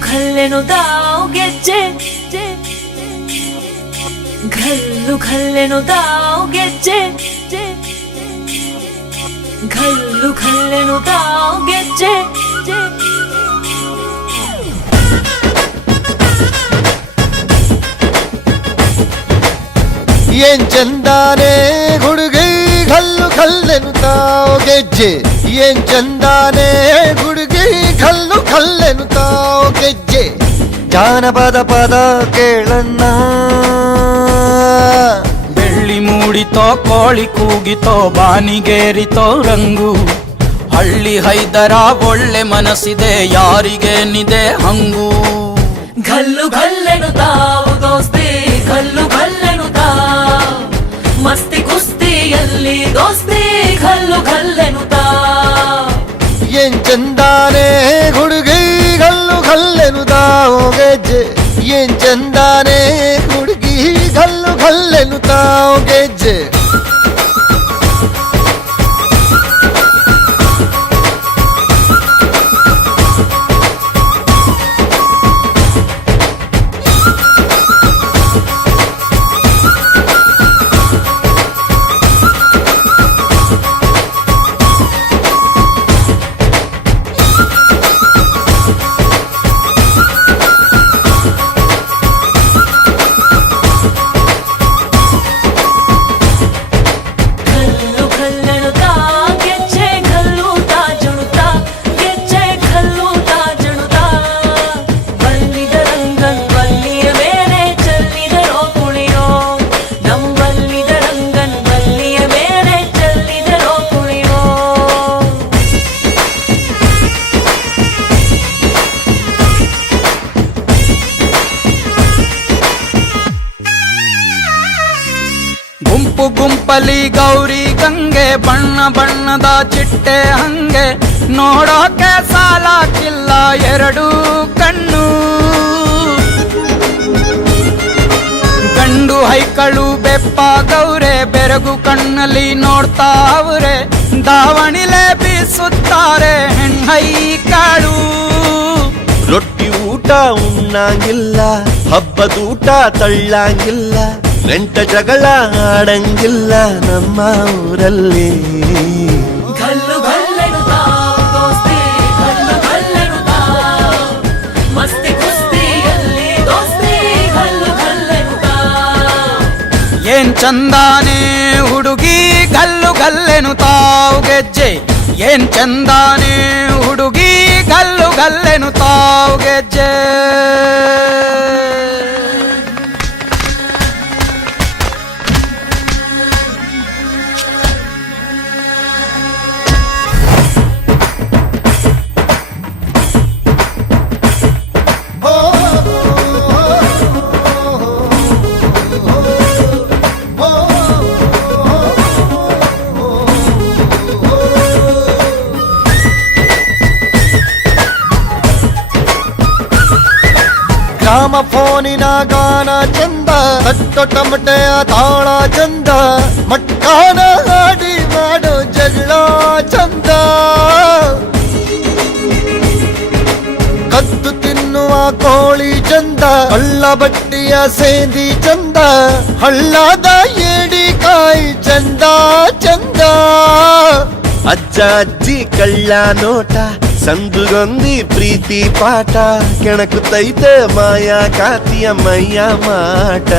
ಖಲ್ಲೆನು ತಾವು ಗೆಜ್ಜೆ ಘಲ್ಲು ಖಲ್ಲೆನು ತಾವು ಗೆಜ್ಜೆ ಘಲ್ಲು ಖಲ್ಲೆನು ತಾವು ಗೆಜ್ಜೆ ಏನ್ ಚಂದಾನೆ ಹುಡುಗಿ ಘಲ್ಲು ಖಲ್ಲೆನು ತಾವು ಗೆಜ್ಜೆ ಏನ್ ಚಂದಾನೆ ಹುಡುಗಿ ಘಲ್ಲು ಖಲ್ಲೆನು ತಾವು ಗೆಜ್ಜೆ ಜಾನಪದ ಪದ ಕೇಳಣ್ಣ ಬೆಳ್ಳಿ ಮೂಡಿತೋ ಕೋಳಿ ಕೂಗಿತೋ ಬಾನಿಗೇರಿತೋ ರಂಗು ಹಳ್ಳಿ ಹೈದರ ಒಳ್ಳೆ ಮನಸ್ಸಿದೆ ಯಾರಿಗೇನಿದೆ ಹಂಗು ಘಲ್ಲು ಘಲ್ಲೆನು ತಾವು ದೋಸ್ತಿ ಘಲ್ಲು ಘಲ್ಲೆನು ತಾವು ಮಸ್ತಿ ಕುಸ್ತಿಯಲ್ಲಿ ದೋಸ್ತಿ ಘಲ್ಲು ಘಲ್ಲೆನು ತಾವು ಏನ್ ಚಂದಾನೆ ಹುಡುಗಿ ಘಲ್ಲು ಘಲ್ಲೆನು ತಾವು ಗೆಜ್ಜೆ ಏನ್ ಚಂದಾನೆ ಹುಡುಗಿ ಘಲ್ಲು ಘಲ್ಲೆನು ತಾವು ಗೆಜ್ಜೆ ಗುಂಪು ಗುಂಪಲಿ ಗೌರಿ ಗಂಗೆ ಬಣ್ಣ ಬಣ್ಣದ ಚಿಟ್ಟೆ ಹಂಗೆ ನೋಡೋಕೆ ಸಾಲಾಕಿಲ್ಲ ಎರಡು ಕಣ್ಣು ಗಂಡು ಹೈಕಳು ಬೆಪ್ಪ ಗೌರೆ ಬೆರಗು ಕಣ್ಣಲ್ಲಿ ನೋಡ್ತಾ ಅವ್ರೆ ದಾವಣಿಲೆ ಬೀಸುತ್ತಾರೆ ಹೆಣ್ಣೈಕಾಳು ರೊಟ್ಟಿ ಊಟ ಉಣ್ಣಂಗಿಲ್ಲ ಹಬ್ಬದೂಟ ತಳ್ಳಂಗಿಲ್ಲ ನೆಂಟ ಜಗಳ ಆಡಂಗಿಲ್ಲ ನಮ್ಮ ಊರಲ್ಲಿ ಘಲ್ಲು ಘಲ್ಲೆನು ತಾವು ದೋಸ್ತಿ ಘಲ್ಲು ಘಲ್ಲೆನು ತಾವು ಮಸ್ತಿ ಕುಸ್ತಿಯಲ್ಲಿ ದೋಸ್ತಿ ಘಲ್ಲು ಘಲ್ಲೆನು ತಾವು ಏನ್ ಚಂದಾನೆ ಹುಡುಗಿ ಘಲ್ಲು ಘಲ್ಲೆನು ತಾವು ಗೆಜ್ಜೆ ಏನ್ ಚಂದಾನೆ ಹುಡುಗಿ ಘಲ್ಲು ಘಲ್ಲೆನು ತಾವು ಗೆಜ್ಜೆ ಗ್ರಾಮ ಫೋನಿನ ಗಾನ ಚಂದ ತಟ್ಟೊ ಟಮಟೆಯ ತಾಳ ಚಂದ ಮಟ್ಕಾನ ಹಾಡಿ ಮಾಡೋ ಜಗಳ ಚಂದ ಕದ್ದು ತಿನ್ನುವ ಕೋಳಿ ಚಂದ ಹಳ್ಳ ಬಟ್ಟಿಯ ಸೇಂದಿ ಚಂದ ಹಳ್ಳದ ಏಡಿಕಾಯಿ ಚಂದ ಚಂದ ಅಜ್ಜ ಅಜ್ಜಿ ಕಳ್ಳ ನೋಟ ಸಂದುಗೊಂದಿ ಪ್ರೀತಿ ಪಾಠ ಕೆಣಕುತ್ತೈತೆ ಮಾಯಾ ಕಾತಿಯ ಮೈಯ ಮಾಟ